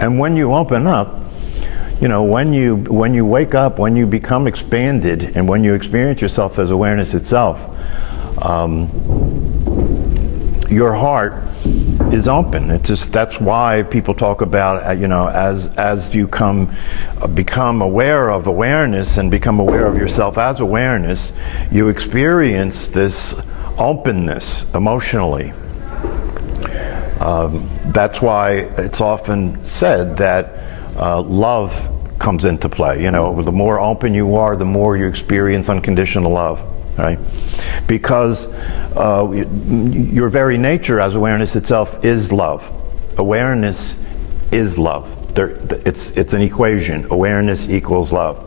And when you open up, when you wake up, when you become expanded, and when you experience yourself as awareness itself, your heart is open. It's just, that's why people talk about, as you become aware of awareness and become aware of yourself as awareness, you experience this openness emotionally. That's why it's often said that love comes into play. The more open you are, the more you experience unconditional love, right? Because your very nature as awareness itself is love. Awareness is love. It's an equation. Awareness equals love.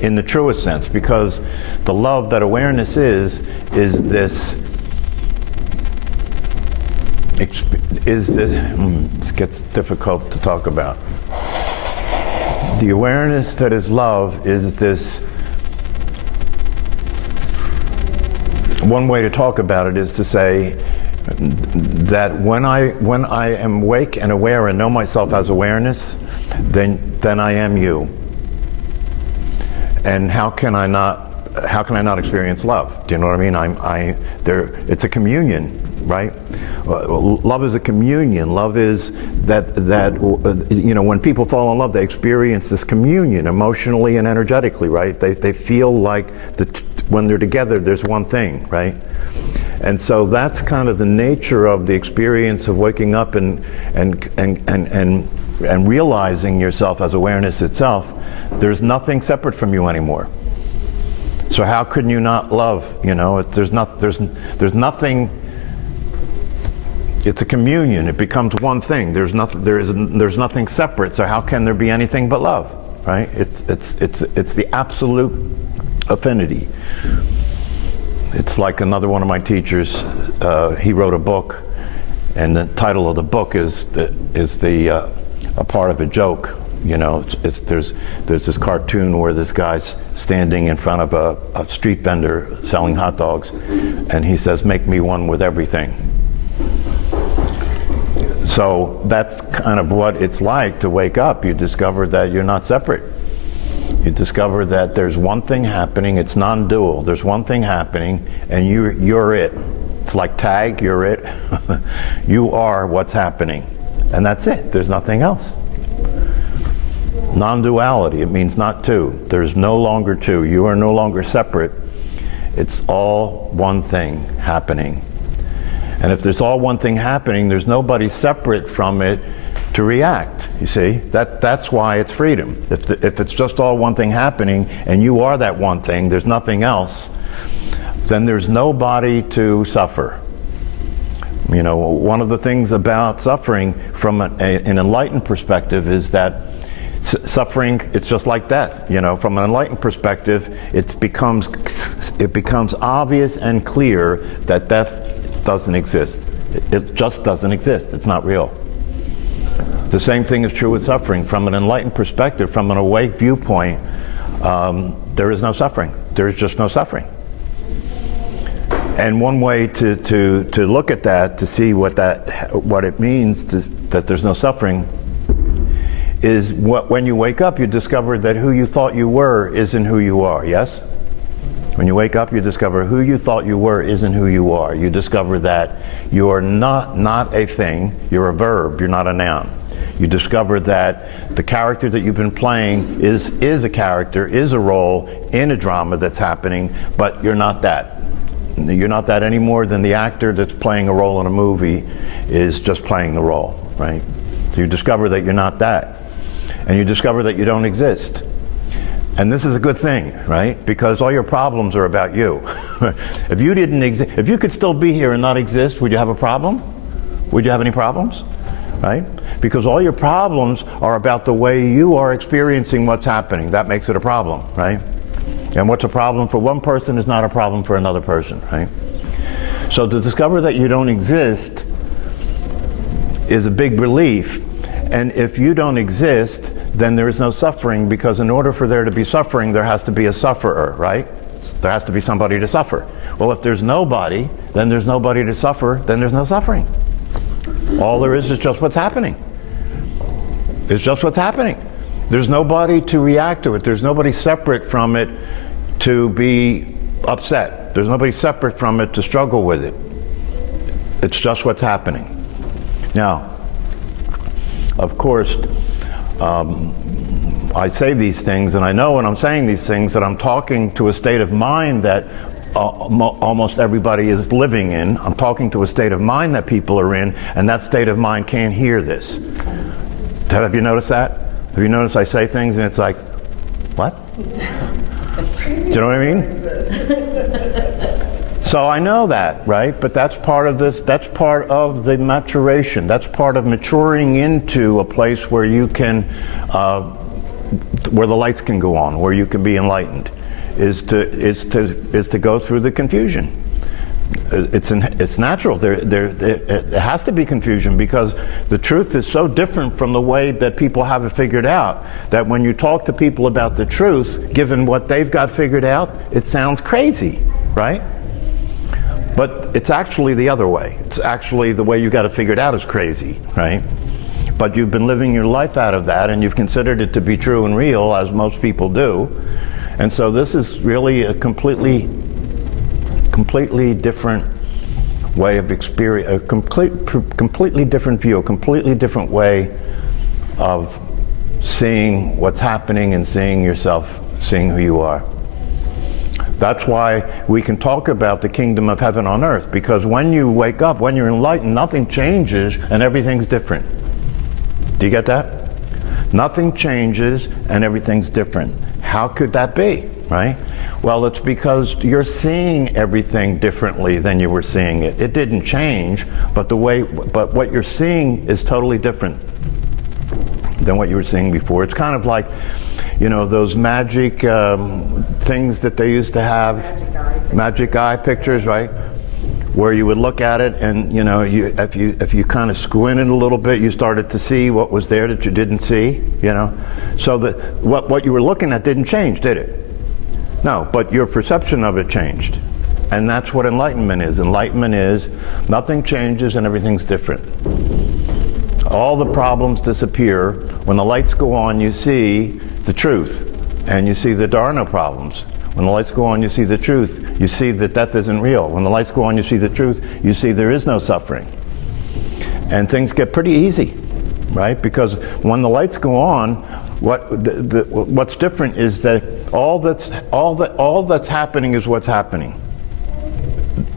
In the truest sense, because the love that awareness is this. It gets difficult to talk about. The awareness that is love is this. One way to talk about it is to say that when I am awake and aware and know myself as awareness, then I am you. And how can I not experience love? Do you know what I mean? It's a communion, right? Love is a communion. Love is that when people fall in love, they experience this communion emotionally and energetically, right? They feel like when they're together, there's one thing, right? And so that's kind of the nature of the experience of waking up and realizing yourself as awareness itself. There's nothing separate from you anymore. So how can you not love? There's nothing. It's a communion. It becomes one thing. There's nothing separate. So how can there be anything but love, right? It's the absolute affinity. It's like another one of my teachers. He wrote a book, and the title of the book is a part of a joke. There's this cartoon where this guy's standing in front of a street vendor selling hot dogs, and he says, "Make me one with everything." So that's kind of what it's like to wake up. You discover that you're not separate. You discover that there's one thing happening. It's non-dual. There's one thing happening, and you're it. It's like tag. You're it. You are what's happening, and that's it. There's nothing else. Non-duality. It means not two. There's no longer two. You are no longer separate. It's all one thing happening. And if there's all one thing happening, there's nobody separate from it to react. You see, that's why it's freedom. If it's just all one thing happening and you are that one thing, there's nothing else, then there's nobody to suffer. One of the things about suffering from an enlightened perspective is that suffering, it's just like death. From an enlightened perspective, it becomes obvious and clear that death doesn't exist. It just doesn't exist. It's not real. The same thing is true with suffering. From an enlightened perspective, from an awake viewpoint, there is no suffering. There is just no suffering. And one way to look at that, to see what it means that there's no suffering, is when you wake up, you discover that who you thought you were isn't who you are. Yes? When you wake up, you discover who you thought you were isn't who you are. You discover that you are not a thing, you're a verb, you're not a noun. You discover that the character that you've been playing is a character, is a role in a drama that's happening, but you're not that. You're not that any more than the actor that's playing a role in a movie is just playing the role, right? So you discover that you're not that. And you discover that you don't exist. And this is a good thing, right? Because all your problems are about you. If you didn't exist, if you could still be here and not exist, would you have a problem? Would you have any problems? Right? Because all your problems are about the way you are experiencing what's happening. That makes it a problem, right? And what's a problem for one person is not a problem for another person, right? So to discover that you don't exist is a big relief. And if you don't exist, then there is no suffering, because in order for there to be suffering, there has to be a sufferer, right? There has to be somebody to suffer. Well, if there's nobody, then there's nobody to suffer, then there's no suffering. All there is just what's happening. It's just what's happening. There's nobody to react to it. There's nobody separate from it to be upset. There's nobody separate from it to struggle with it. It's just what's happening. Now, of course, I say these things, and I know when I'm saying these things that I'm talking to a state of mind that almost everybody is living in. I'm talking to a state of mind that people are in, and that state of mind can't hear this. Have you noticed that? Have you noticed I say things and it's like, what? Do you know what I mean? So I know that, right? But that's part of this, that's part of the maturation. That's part of maturing into a place where you can, where the lights can go on, where you can be enlightened, is to go through the confusion. It's natural. There has to be confusion because the truth is so different from the way that people have it figured out that when you talk to people about the truth, given what they've got figured out, it sounds crazy, right? But it's actually the other way. It's actually the way you got it figured out is crazy, right? But you've been living your life out of that and you've considered it to be true and real, as most people do. And so this is really a completely different way of experience, a completely different view, a completely different way of seeing what's happening and seeing yourself, seeing who you are. That's why we can talk about the kingdom of heaven on earth, because when you wake up, when you're enlightened, nothing changes and everything's different. Do you get that? Nothing changes and everything's different. How could that be, right? Well, it's because you're seeing everything differently than you were seeing it. It didn't change, but what you're seeing is totally different than what you were seeing before. It's kind of like, you know, those magic things that they used to have, magic eye pictures, right? Where you would look at it, and you know, if you kind of squinted a little bit, you started to see what was there that you didn't see, you know. So that what you were looking at didn't change, did it? No, but your perception of it changed. And that's what enlightenment is. Enlightenment is nothing changes and everything's different. All the problems disappear. When the lights go on, you see the truth, and you see that there are no problems. When the lights go on, you see the truth. You see that death isn't real. When the lights go on, you see the truth. You see there is no suffering. And things get pretty easy, right? Because when the lights go on, what's different is that all that's happening is what's happening.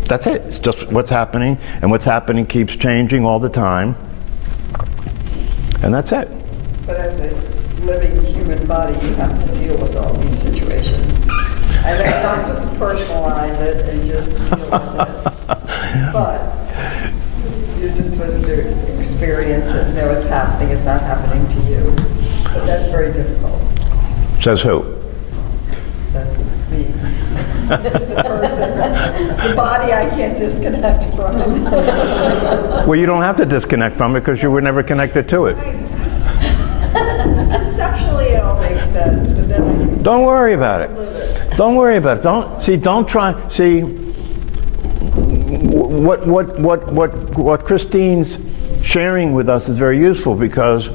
That's it. It's just what's happening, and what's happening keeps changing all the time. And that's it. But as a living human body, you have to deal with all these situations. I know you're not supposed to personalize it and just deal with it, but you're just supposed to experience it and know it's happening. It's not happening to you. But that's very difficult. Says who? Says me. The person. The body I can't disconnect from. Well, you don't have to disconnect from it because you were never connected to it. Conceptually, it all makes sense, but then don't worry about it. Don't worry about it. Don't try. See, what Christine's sharing with us is very useful, because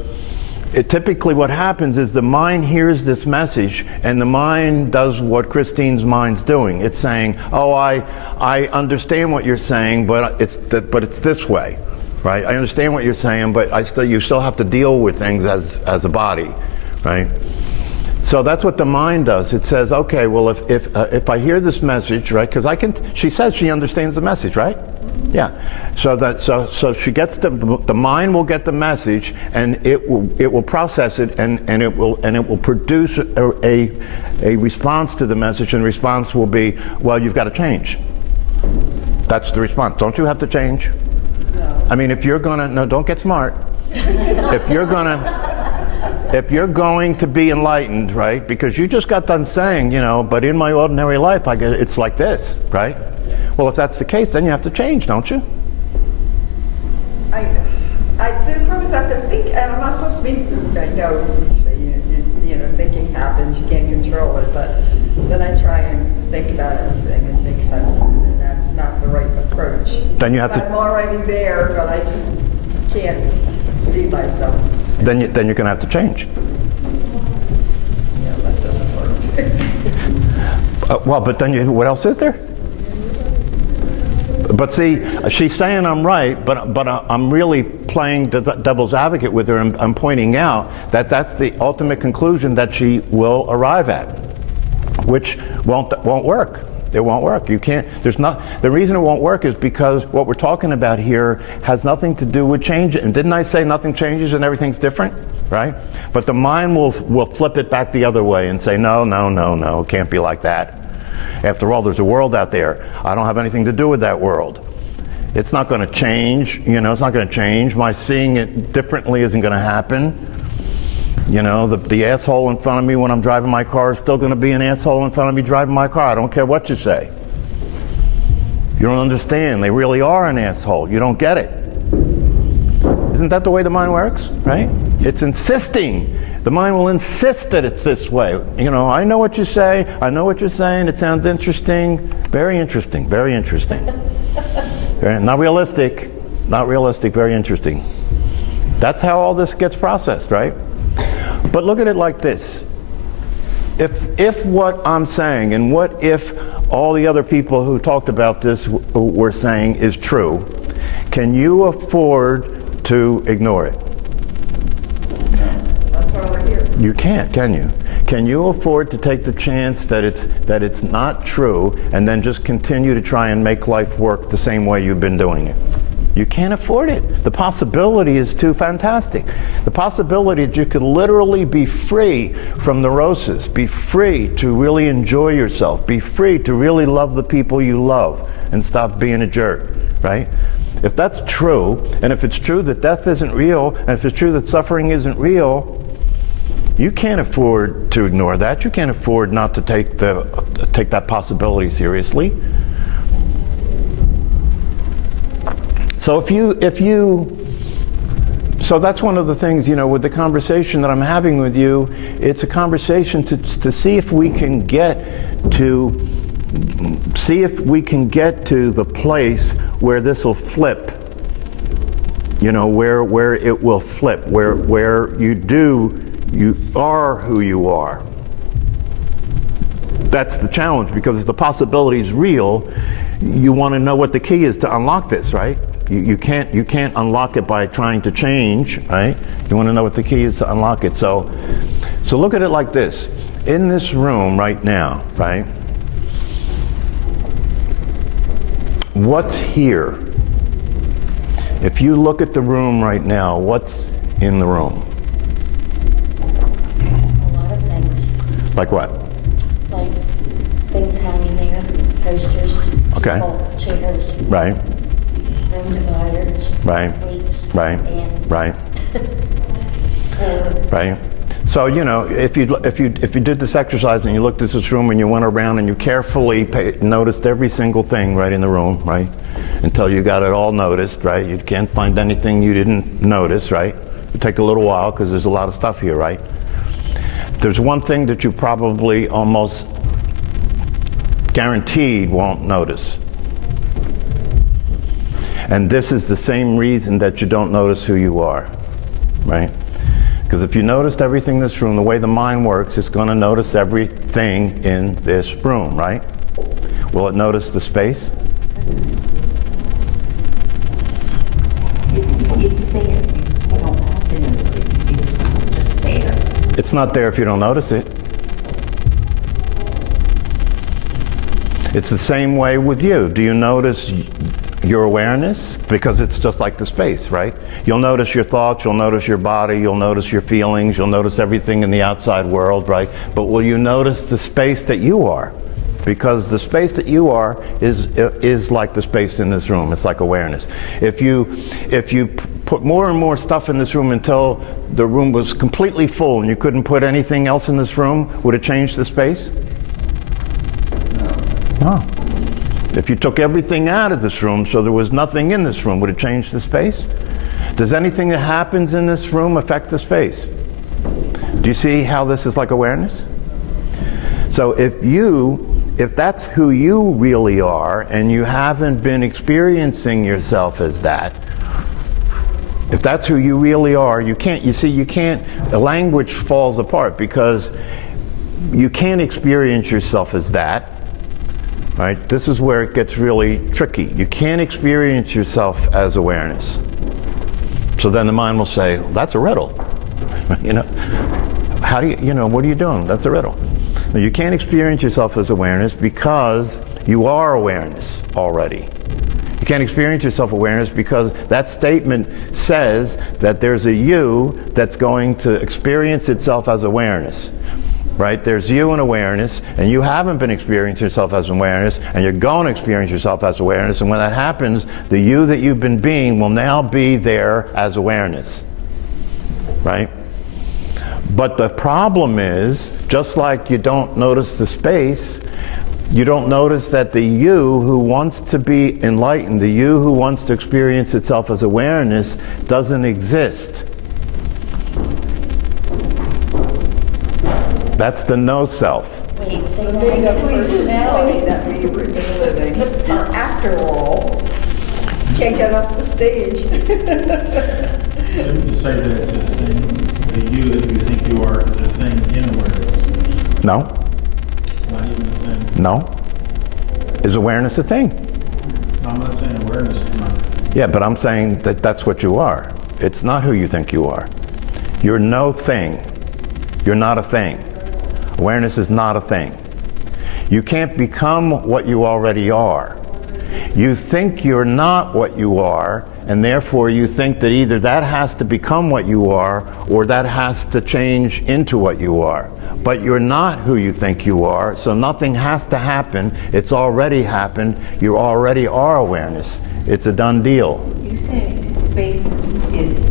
typically what happens is the mind hears this message and the mind does what Christine's mind's doing. It's saying, oh, I understand what you're saying, but it's this way, right? I understand what you're saying, but you still have to deal with things as a body, right? So that's what the mind does. It says, okay, well, if I hear this message, right? Because she says she understands the message, right? Yeah. So she gets the mind will get the message, and it will process it, and it will produce a response to the message, and the response will be, well, you've got to change. That's the response. Don't you have to change? No. I mean, don't get smart. If you're going to be enlightened, right? Because you just got done saying, you know, but in my ordinary life, it's like this, right? Well, if that's the case, then you have to change, don't you? I the problem is I have to think, and I'm not supposed to be. I know you know, thinking happens. You can't control it, but then I try and think about everything and make sense of it, and that's not the right approach. Then you have to. I'm already there, but I just can't see myself. then you're going to have to change. Yeah, that doesn't work. Well, but then what else is there? But see, she's saying I'm right, but I'm really playing the devil's advocate with her. I'm pointing out that that's the ultimate conclusion that she will arrive at, which won't work. It won't work. You can't. The reason it won't work is because what we're talking about here has nothing to do with change. And didn't I say nothing changes and everything's different, right? But the mind will flip it back the other way and say, no, it can't be like that. After all, there's a world out there. I don't have anything to do with that world. It's not going to change. It's not going to change. My seeing it differently isn't going to happen. The asshole in front of me when I'm driving my car is still going to be an asshole in front of me driving my car. I don't care what you say. You don't understand. They really are an asshole. You don't get it. Isn't that the way the mind works, right? It's insisting. The mind will insist that it's this way. I know what you say. I know what you're saying. It sounds interesting. Very interesting. Very interesting. Not realistic. Not realistic. Very interesting. That's how all this gets processed, right? But look at it like this. If what I'm saying and what if all the other people who talked about this were saying is true, can you afford to ignore it? That's why we're here. You can't, can you? Can you afford to take the chance that it's not true and then just continue to try and make life work the same way you've been doing it? You can't afford it. The possibility is too fantastic. The possibility that you could literally be free from neurosis, be free to really enjoy yourself, be free to really love the people you love and stop being a jerk, right? If that's true, and if it's true that death isn't real, and if it's true that suffering isn't real, you can't afford to ignore that. You can't afford not to take that possibility seriously. So so that's one of the things, with the conversation that I'm having with you, it's a conversation to see if we can get to the place where this will flip. Where it will flip, where you are who you are. That's the challenge, because if the possibility is real, you want to know what the key is to unlock this, right? You can't unlock it by trying to change, right? You want to know what the key is to unlock it. So look at it like this. In this room right now, right? What's here? If you look at the room right now, what's in the room? A lot of things. Like what? Like things hanging there, posters, Okay. people, chairs, Right. room dividers, Right. plates, Right. pans, Right. food. Right. So if you did this exercise and you looked at this room and you went around and you carefully noticed every single thing right in the room, right, until you got it all noticed, right? You can't find anything you didn't notice, right? It'll take a little while because there's a lot of stuff here, right? There's one thing that you probably almost guaranteed won't notice. And this is the same reason that you don't notice who you are, right? Because if you noticed everything in this room, the way the mind works, it's going to notice everything in this room, right? Will it notice the space? It's there. You don't have to notice it. It's just there. It's not there if you don't notice it. It's the same way with you. Do you notice your awareness? Because it's just like the space, right? You'll notice your thoughts, you'll notice your body, you'll notice your feelings, you'll notice everything in the outside world, right? But will you notice the space that you are? Because the space that you are is like the space in this room. It's like awareness. If you put more and more stuff in this room until the room was completely full and you couldn't put anything else in this room, would it change the space? No. If you took everything out of this room so there was nothing in this room, would it change the space? Does anything that happens in this room affect the space? Do you see how this is like awareness? So if that's who you really are and you haven't been experiencing yourself as that, If that's who you really are, you can't, you see, you can't, language falls apart because you can't experience yourself as that, right? This is where it gets really tricky. You can't experience yourself as awareness. So then the mind will say, well, that's a riddle. You know, how do you know, what are you doing? That's a riddle. Now, you can't experience yourself as awareness because you are awareness already. You can't experience yourself awareness because that statement says that there's a you that's going to experience itself as awareness. Right? There's you and awareness, and you haven't been experiencing yourself as awareness, and you're going to experience yourself as awareness, and when that happens, the you that you've been being will now be there as awareness. Right? But the problem is, just like you don't notice the space, you don't notice that the you who wants to be enlightened, the you who wants to experience itself as awareness, doesn't exist. That's the no self. Wait, say The that being of again. personality that we've been living, after all, can't get up the stage. Didn't you say that it's this thing, the you that you think you are is a thing in awareness? No, Not even a thing. no. Is awareness a thing? I'm not saying awareness is not. Yeah, but I'm saying that that's what you are. It's not who you think you are. You're no thing. You're not a thing. Awareness is not a thing. You can't become what you already are. You think you're not what you are, and therefore you think that either that has to become what you are, or that has to change into what you are. But you're not who you think you are, so nothing has to happen. It's already happened. You already are awareness. It's a done deal. You say space is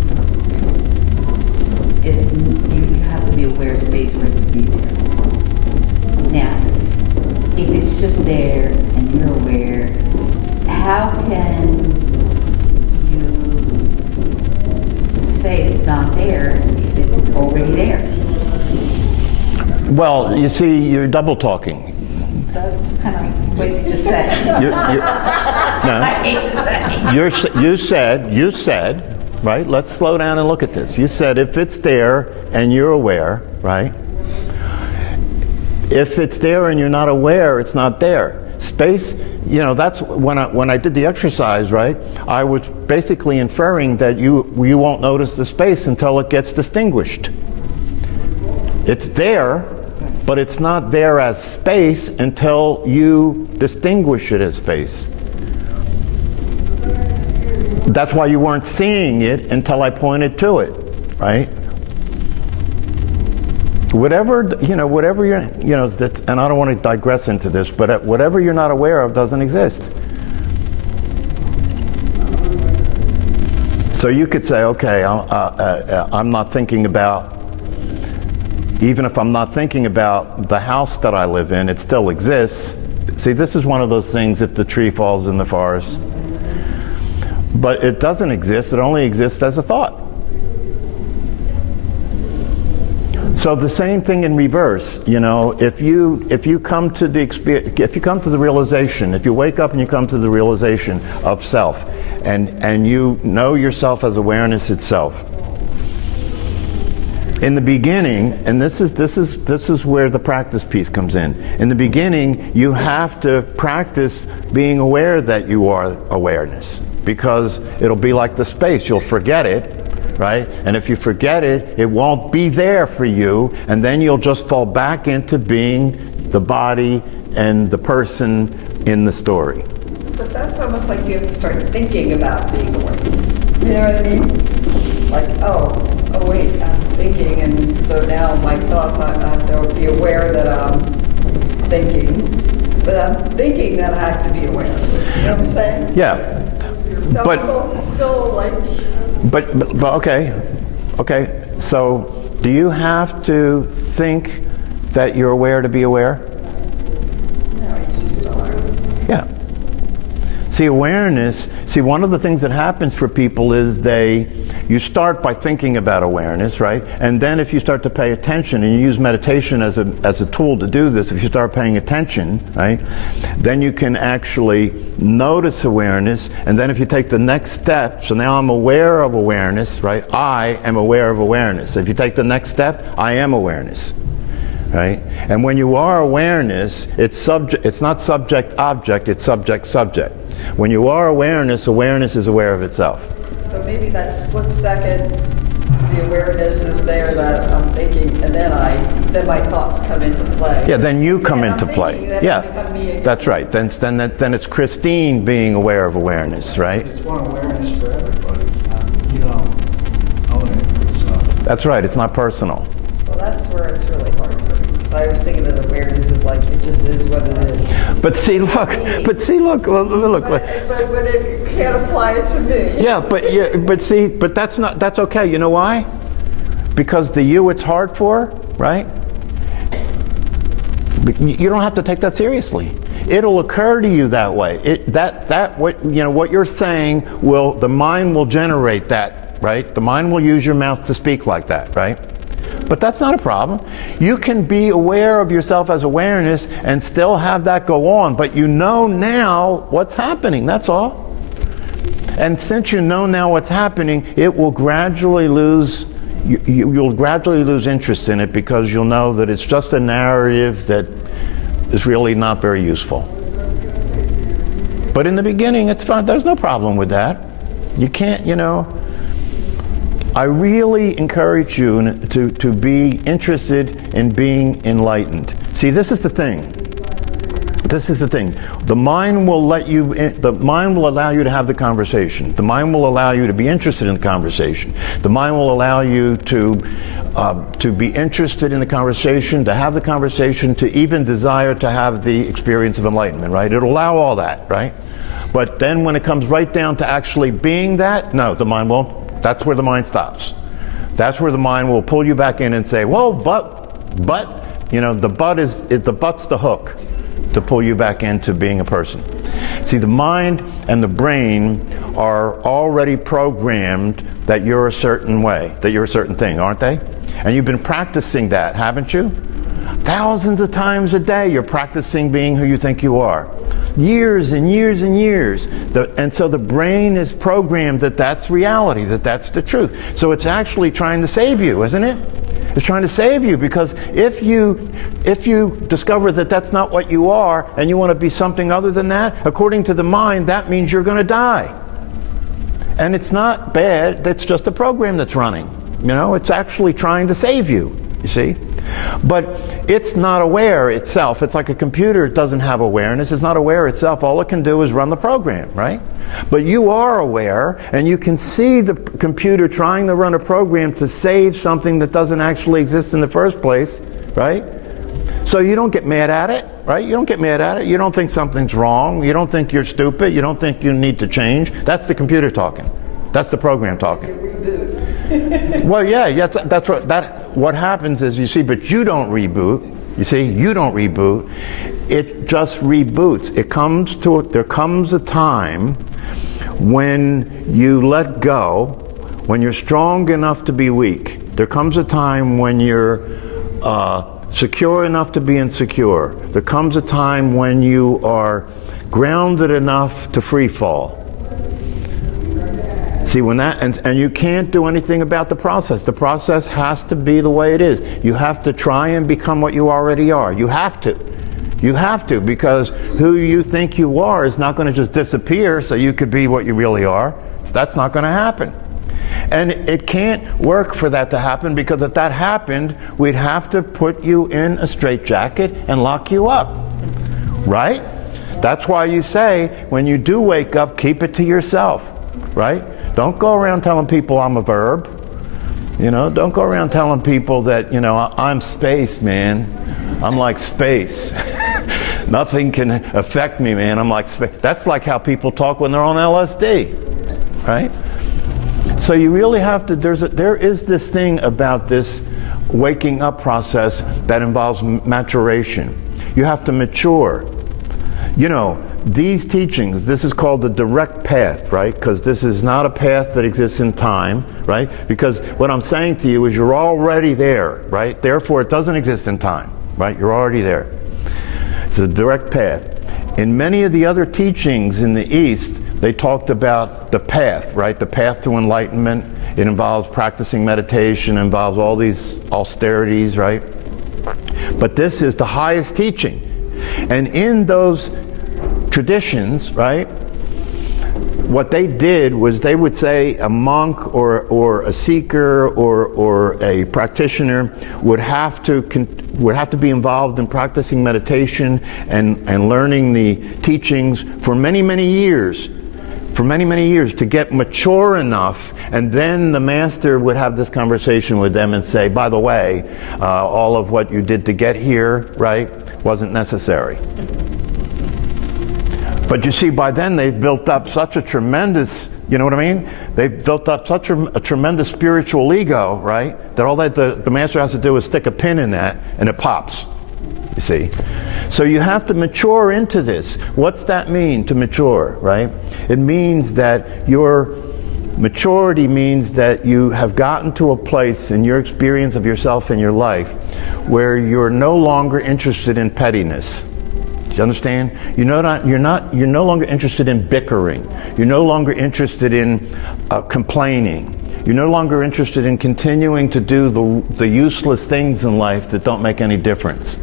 you have to be aware of space for it to be there. Now, if it's just there and you're aware, how can you say it's not there if it's already there? Well, you see, you're double talking. That's kind of what you just said. No. I hate to say. You said, right? Let's slow down and look at this. You said if it's there and you're aware, right? If it's there and you're not aware, it's not there. Space, you know, that's when I did the exercise, right? I was basically inferring that you won't notice the space until it gets distinguished. It's there, but it's not there as space until you distinguish it as space. That's why you weren't seeing it until I pointed to it, right? Whatever you're, and I don't want to digress into this, but whatever you're not aware of doesn't exist. So you could say, okay, I'm not thinking about, even if I'm not thinking about the house that I live in, it still exists. See, this is one of those things, if the tree falls in the forest. But it doesn't exist, it only exists as a thought. So the same thing in reverse, you know, if you come to the realization, if you wake up and you come to the realization of self, and you know yourself as awareness itself. In the beginning, and this is where the practice piece comes in. In the beginning, you have to practice being aware that you are awareness, because it'll be like the space, you'll forget it. Right? And if you forget it, it won't be there for you, and then you'll just fall back into being the body and the person in the story. But that's almost like you have to start thinking about being aware. You know what I mean? Like, oh wait, I'm thinking, and so now my thoughts, I have to be aware that I'm thinking, but I'm thinking that I have to be aware. You know what I'm saying? Yeah. So But it's still like... But okay. So, do you have to think that you're aware to be aware? No, you just are. Yeah. See, awareness. See, one of the things that happens for people is they you start by thinking about awareness, right? And then if you start to pay attention, and you use meditation as a tool to do this, if you start paying attention, right, then you can actually notice awareness. And then if you take the next step, so now I'm aware of awareness, right? I am aware of awareness. If you take the next step, I am awareness. Right? And when you are awareness, it's not subject-object, it's subject-subject. When you are awareness, awareness is aware of itself. So maybe that split second, the awareness is there that I'm thinking, and then my thoughts come into play. Yeah, then you come And into I'm play. thinking, then Yeah, I become me again. that's right. Then it's Christine being aware of awareness, right? It's one awareness for everybody. It's not, you don't own it. So. That's right. It's not personal. Well, that's where it's really hard for me. So I was thinking that awareness is like, it just is what it is. It's just But see, look. me. But see, look. Look. But it can't apply it to me. Yeah, but see, but that's okay. You know why? Because the you it's hard for, right? You don't have to take that seriously. It'll occur to you that way. What you're saying the mind will generate that, right? The mind will use your mouth to speak like that, right? But that's not a problem. You can be aware of yourself as awareness and still have that go on, but you know now what's happening, that's all. And since you know now what's happening, it will gradually lose, you'll gradually lose interest in it, because you'll know that it's just a narrative that is really not very useful. But in the beginning, it's fine. There's no problem with that. You can't, I really encourage you to be interested in being enlightened. See, this is the thing. This is the thing. The mind will allow you to have the conversation. The mind will allow you to be interested in the conversation. The mind will allow you to be interested in the conversation, to have the conversation, to even desire to have the experience of enlightenment, right? It'll allow all that, right? But then when it comes right down to actually being that, no, the mind won't. That's where the mind stops. That's where the mind will pull you back in and say, well, but, the but's the hook to pull you back into being a person. See, the mind and the brain are already programmed that you're a certain way, that you're a certain thing, aren't they? And you've been practicing that, haven't you? Thousands of times a day you're practicing being who you think you are. Years and years and years. And so the brain is programmed that that's reality, that that's the truth. So it's actually trying to save you, isn't it? It's trying to save you, because if you discover that that's not what you are and you want to be something other than that, according to the mind, that means you're going to die. And it's not bad, that's just a program that's running. It's actually trying to save you, you see? But it's not aware itself. It's like a computer. It doesn't have awareness. It's not aware itself. All it can do is run the program, right? But you are aware, and you can see the computer trying to run a program to save something that doesn't actually exist in the first place, right? So you don't get mad at it, right? You don't get mad at it. You don't think something's wrong. You don't think you're stupid. You don't think you need to change. That's the computer talking. That's the program talking. Well, yeah, that's right. What happens is, you see, but you don't reboot. You see, you don't reboot. It just reboots. There comes a time when you let go, when you're strong enough to be weak. There comes a time when you're secure enough to be insecure. There comes a time when you are grounded enough to free fall. See, when that, and you can't do anything about the process. The process has to be the way it is. You have to try and become what you already are. You have to. You have to, because who you think you are is not going to just disappear so you could be what you really are. So that's not going to happen. And it can't work for that to happen, because if that happened, we'd have to put you in a straitjacket and lock you up. Right? That's why you say, when you do wake up, keep it to yourself. Right? Don't go around telling people I'm a verb. Don't go around telling people that, I'm space, man. I'm like space. Nothing can affect me, man. I'm like space. That's like how people talk when they're on LSD, right? So you really have to, there is this thing about this waking up process that involves maturation. You have to mature. these teachings, this is called the direct path, right? Because this is not a path that exists in time, right? Because what I'm saying to you is you're already there, right? Therefore, it doesn't exist in time, right? You're already there. It's a direct path. In many of the other teachings in the East, they talked about the path, right? The path to enlightenment. It involves practicing meditation, involves all these austerities, right? But this is the highest teaching. And in those traditions, right, what they did was they would say a monk or a seeker or a practitioner would have to be involved in practicing meditation and learning the teachings for many, many years. For many, many years to get mature enough, and then the master would have this conversation with them and say, by the way, all of what you did to get here, right, wasn't necessary. But you see, by then they've built up such a tremendous, you know what I mean? They've built up such a tremendous spiritual ego, right, that all that the master has to do is stick a pin in that and it pops, you see. So you have to mature into this. What's that mean, to mature, right? It means that your maturity means that you have gotten to a place in your experience of yourself and your life where you're no longer interested in pettiness. Do you understand? You're no longer interested in bickering. You're no longer interested in complaining. You're no longer interested in continuing to do the useless things in life that don't make any difference.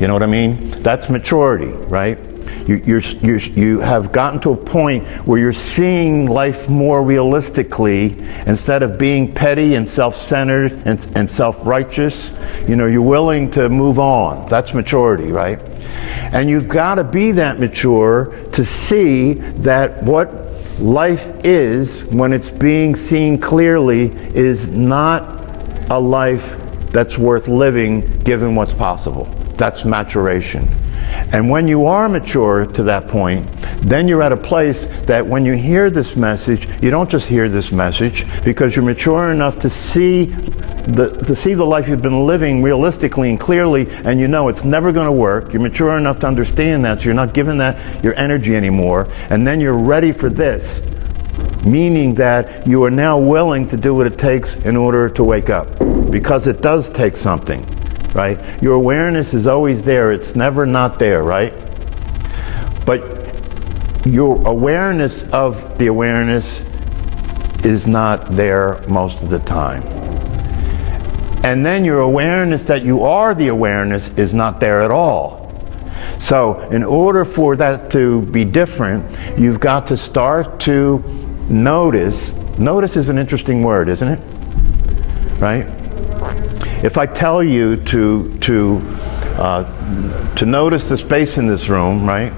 You know what I mean? That's maturity, right? You have gotten to a point where you're seeing life more realistically instead of being petty and self-centered and self-righteous. You know, you're willing to move on. That's maturity, right? And you've got to be that mature to see that what life is, when it's being seen clearly, is not a life that's worth living given what's possible. That's maturation. And when you are mature to that point, then you're at a place that when you hear this message, you don't just hear this message because you're mature enough to see the life you've been living realistically and clearly, and you know it's never going to work. You're mature enough to understand that, so you're not giving that your energy anymore. And then you're ready for this, meaning that you are now willing to do what it takes in order to wake up, because it does take something. Right? Your awareness is always there. It's never not there, right? But your awareness of the awareness is not there most of the time. And then your awareness that you are the awareness is not there at all. So in order for that to be different, you've got to start to notice. Notice is an interesting word, isn't it? Right? If I tell you to notice the space in this room, right?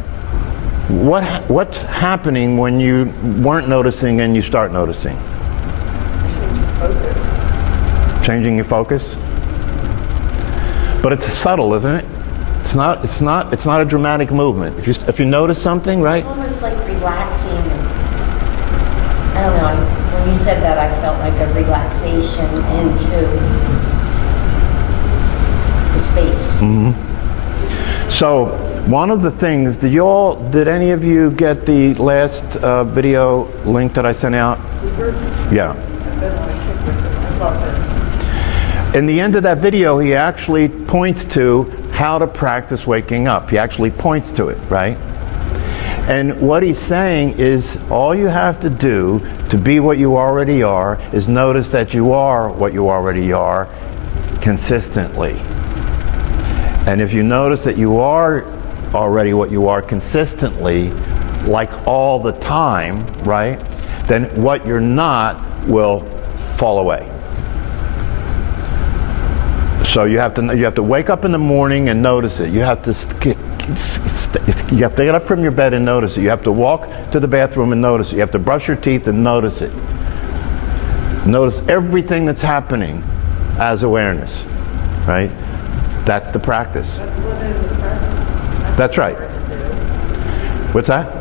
What's happening when you weren't noticing and you start noticing? Changing your focus. But it's subtle, isn't it? It's not a dramatic movement. If you notice something, right? It's almost like relaxing. I don't know. When you said that, I felt like a relaxation into the space. Mm-hmm. So one of the things, did any of you get the last video link that I sent out? Yeah. In the end of that video, he actually points to how to practice waking up. He actually points to it, right? And what he's saying is all you have to do to be what you already are is notice that you are what you already are consistently. And if you notice that you are already what you are consistently, like all the time, right, then what you're not will fall away. So you have to wake up in the morning and notice it. You have to get up from your bed and notice it. You have to walk to the bathroom and notice it. You have to brush your teeth and notice it. Notice everything that's happening as awareness, right? That's the practice. That's living in the present. That's right. What's that?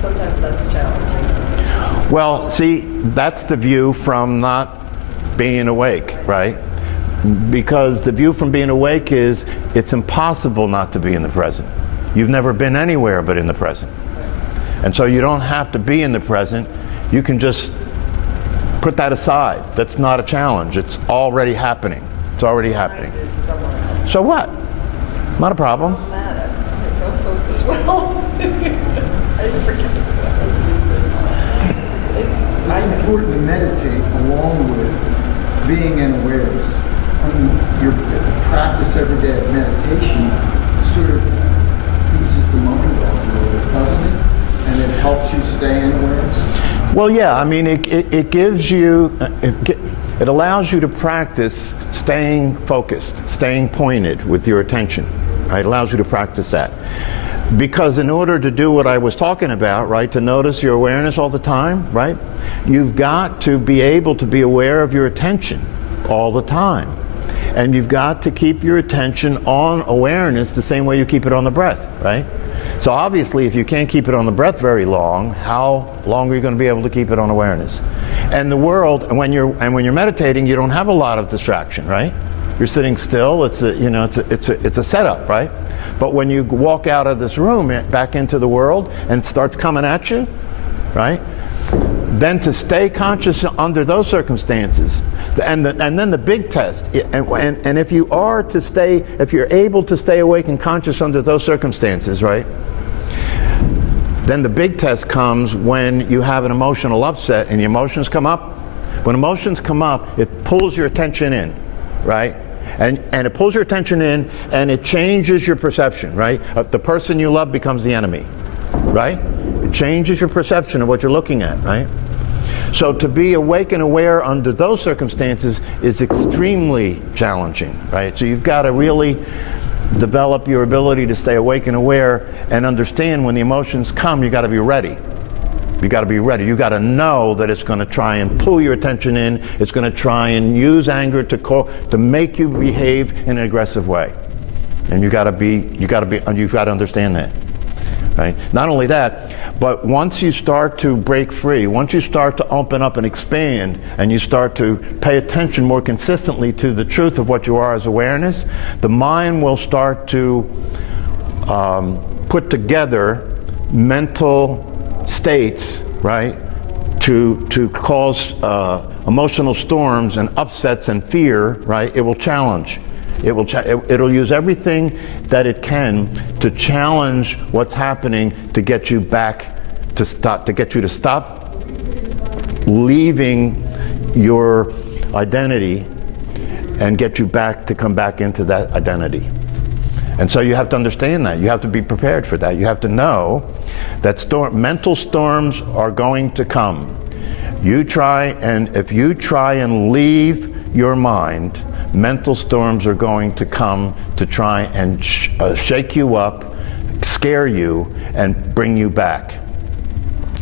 Sometimes that's challenging. Well, see, that's the view from not being awake, right? Because the view from being awake is it's impossible not to be in the present. You've never been anywhere but in the present. And so you don't have to be in the present. You can just put that aside. That's not a challenge. It's already happening. It's already happening. Mind is someone else. So what? Not a problem. Doesn't matter. They don't focus well. I forget. It's important to meditate along with being in awareness. I mean, your practice every day of meditation sort of eases the mind off a little bit, doesn't it? And it helps you stay in awareness. Well, yeah, I mean, it gives you, it allows you to practice staying focused, staying pointed with your attention, right? It allows you to practice that. Because in order to do what I was talking about, right, to notice your awareness all the time, right, you've got to be able to be aware of your attention all the time. And you've got to keep your attention on awareness the same way you keep it on the breath, right? So obviously, if you can't keep it on the breath very long, how long are you going to be able to keep it on awareness? And the world, and when you're meditating, you don't have a lot of distraction, right? You're sitting still. It's a setup, right? But when you walk out of this room back into the world and it starts coming at you, right? Then to stay conscious under those circumstances, and then the big test, and if you're able to stay awake and conscious under those circumstances, right? Then the big test comes when you have an emotional upset and the emotions come up. When emotions come up, it pulls your attention in, right? And it pulls your attention in and it changes your perception, right? The person you love becomes the enemy, right? It changes your perception of what you're looking at, right? So to be awake and aware under those circumstances is extremely challenging, right? So you've got to really develop your ability to stay awake and aware and understand when the emotions come, you got to be ready. You got to be ready. You got to know that it's going to try and pull your attention in. It's going to try and use anger to make you behave in an aggressive way. And you've got to understand that. Right? Not only that, but once you start to break free, once you start to open up and expand, and you start to pay attention more consistently to the truth of what you are as awareness, the mind will start to put together mental states, right, to cause emotional storms and upsets and fear, right? It will challenge. It'll use everything that it can to challenge what's happening to get you back to get you to stop leaving your identity and get you back to come back into that identity. And so you have to understand that. You have to be prepared for that. You have to know that mental storms are going to come. If you try and leave your mind, mental storms are going to come to try and shake you up, scare you, and bring you back.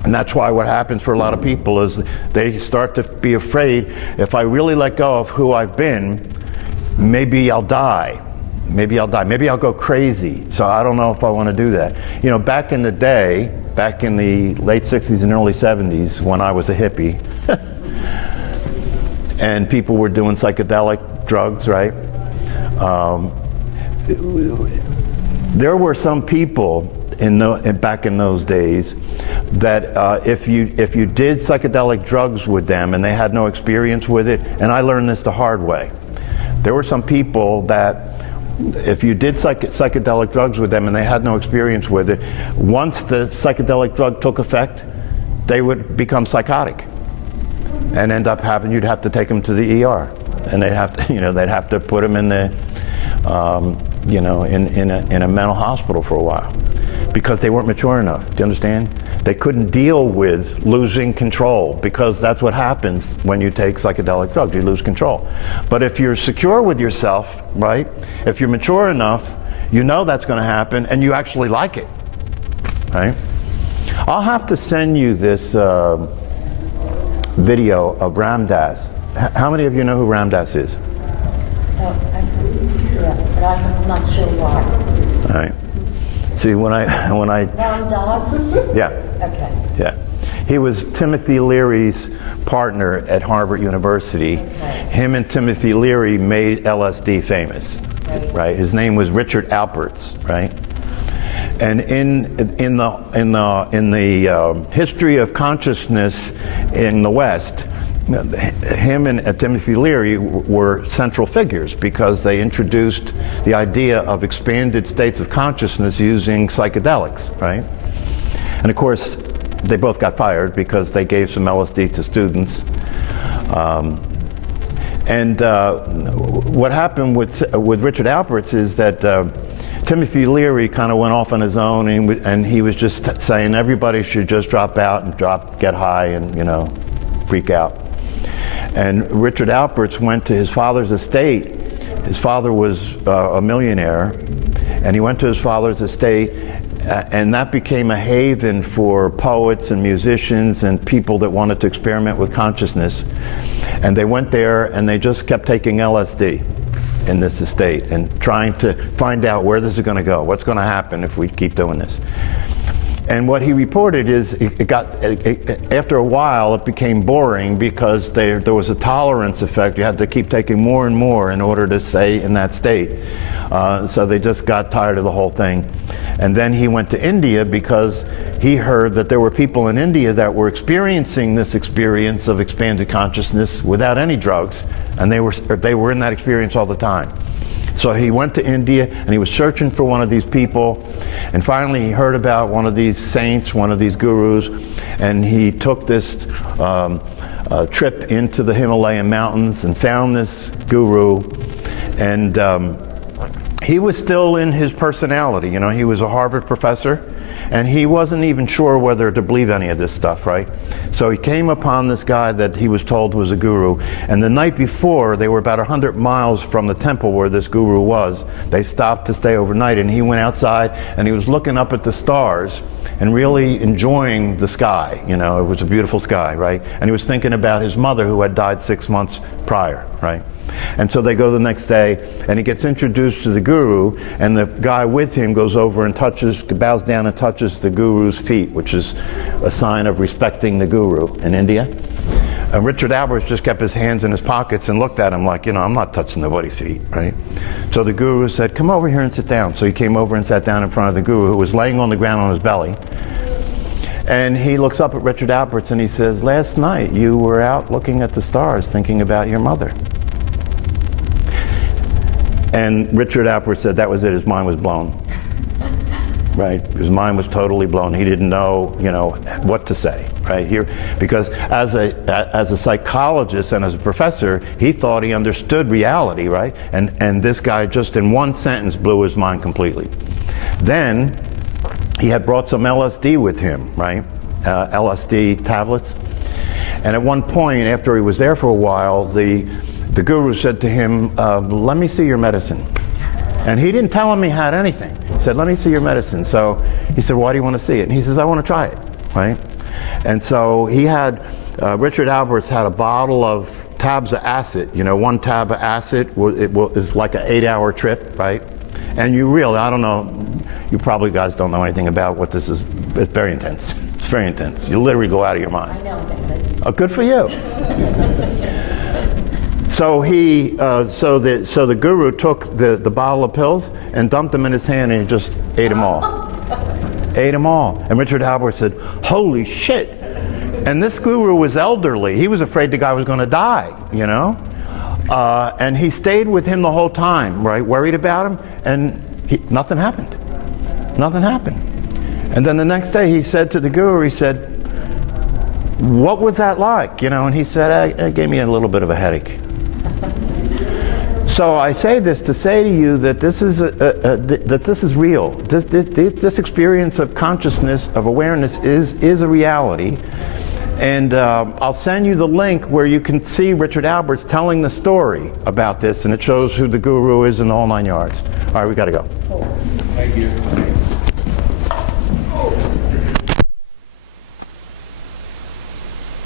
And that's why what happens for a lot of people is they start to be afraid, if I really let go of who I've been, maybe I'll die. Maybe I'll die. Maybe I'll go crazy. So I don't know if I want to do that. You know, back in the day, back in the late 60s and early 70s, when I was a hippie, and people were doing psychedelic drugs, right? There were some people back in those days that if you did psychedelic drugs with them and they had no experience with it, and I learned this the hard way, there were some people that if you did psychedelic drugs with them and they had no experience with it, once the psychedelic drug took effect, they would become psychotic and end up you'd have to take them to the ER, and they'd have to put them in the in a mental hospital for a while because they weren't mature enough. Do you understand? They couldn't deal with losing control, because that's what happens when you take psychedelic drugs. You lose control. But if you're secure with yourself, right? If you're mature enough, you know that's going to happen, and you actually like it, right? I'll have to send you this video of Ram Dass. How many of you know who Ram Dass is? Yeah, but I'm not sure why. All right. See, when I Ram Dass? yeah. Okay. Yeah. He was Timothy Leary's partner at Harvard University. Okay. Him and Timothy Leary made LSD famous. Right. His name was Richard Alpert's, right? And in the history of consciousness in the West, him and Timothy Leary were central figures because they introduced the idea of expanded states of consciousness using psychedelics, right? And of course, they both got fired because they gave some LSD to students. What happened with Richard Alpert's is that Timothy Leary kind of went off on his own, and he was just saying everybody should just drop out and get high and, you know, freak out. And Richard Alpert's went to his father's estate. His father was a millionaire, and he went to his father's estate, and that became a haven for poets and musicians and people that wanted to experiment with consciousness. And they went there and they just kept taking LSD in this estate and trying to find out where this is going to go, what's going to happen if we keep doing this. And what he reported is after a while it became boring because there was a tolerance effect. You had to keep taking more and more in order to stay in that state. So they just got tired of the whole thing. And then he went to India because he heard that there were people in India that were experiencing this experience of expanded consciousness without any drugs, and they were in that experience all the time. So he went to India and he was searching for one of these people, and finally he heard about one of these saints, one of these gurus, and he took this trip into the Himalayan mountains and found this guru. And he was still in his personality, you know, he was a Harvard professor, and he wasn't even sure whether to believe any of this stuff, right? So he came upon this guy that he was told was a guru, and the night before, they were about 100 miles from the temple where this guru was. They stopped to stay overnight, and he went outside, and he was looking up at the stars and really enjoying the sky. You know, it was a beautiful sky, right? And he was thinking about his mother who had died 6 months prior, right? And so they go the next day, and he gets introduced to the guru, and the guy with him goes over and bows down and touches the guru's feet, which is a sign of respecting the guru in India. And Richard Alpert's just kept his hands in his pockets and looked at him like, you know, I'm not touching nobody's feet, right? So the guru said, come over here and sit down. So he came over and sat down in front of the guru, who was laying on the ground on his belly. And he looks up at Richard Alpert's and he says, last night you were out looking at the stars thinking about your mother. And Richard Alpert said that was it, his mind was blown. Right? His mind was totally blown. He didn't know, you know, what to say, right? Here, because as a psychologist and as a professor, he thought he understood reality, right? And this guy just in one sentence blew his mind completely. Then he had brought some LSD with him, right? LSD tablets. And at one point, after he was there for a while, the guru said to him, let me see your medicine. And he didn't tell him he had anything. He said, let me see your medicine. So he said, why do you want to see it? And he says, I want to try it, right? And so he had, Richard Alpert's had a bottle of tabs of acid. You know, one tab of acid is like an 8-hour trip, right? And you really, I don't know, you probably guys don't know anything about what this is. It's very intense. It's very intense. You literally go out of your mind. I know, David. Oh, good for you. So the guru took the bottle of pills and dumped them in his hand, and he just ate them all. Ate them all. And Richard Alpert said, holy shit. And this guru was elderly. He was afraid the guy was going to die, you know? And he stayed with him the whole time, right? Worried about him, and nothing happened. Nothing happened. And then the next day he said to the guru, he said, what was that like? You know, and he said, it gave me a little bit of a headache. So I say this to say to you that this is that this is real. This experience of consciousness, of awareness, is a reality. And I'll send you the link where you can see Richard Alpert's telling the story about this, and it shows who the guru is in the whole 9 yards. All right, we got to go. Thank you.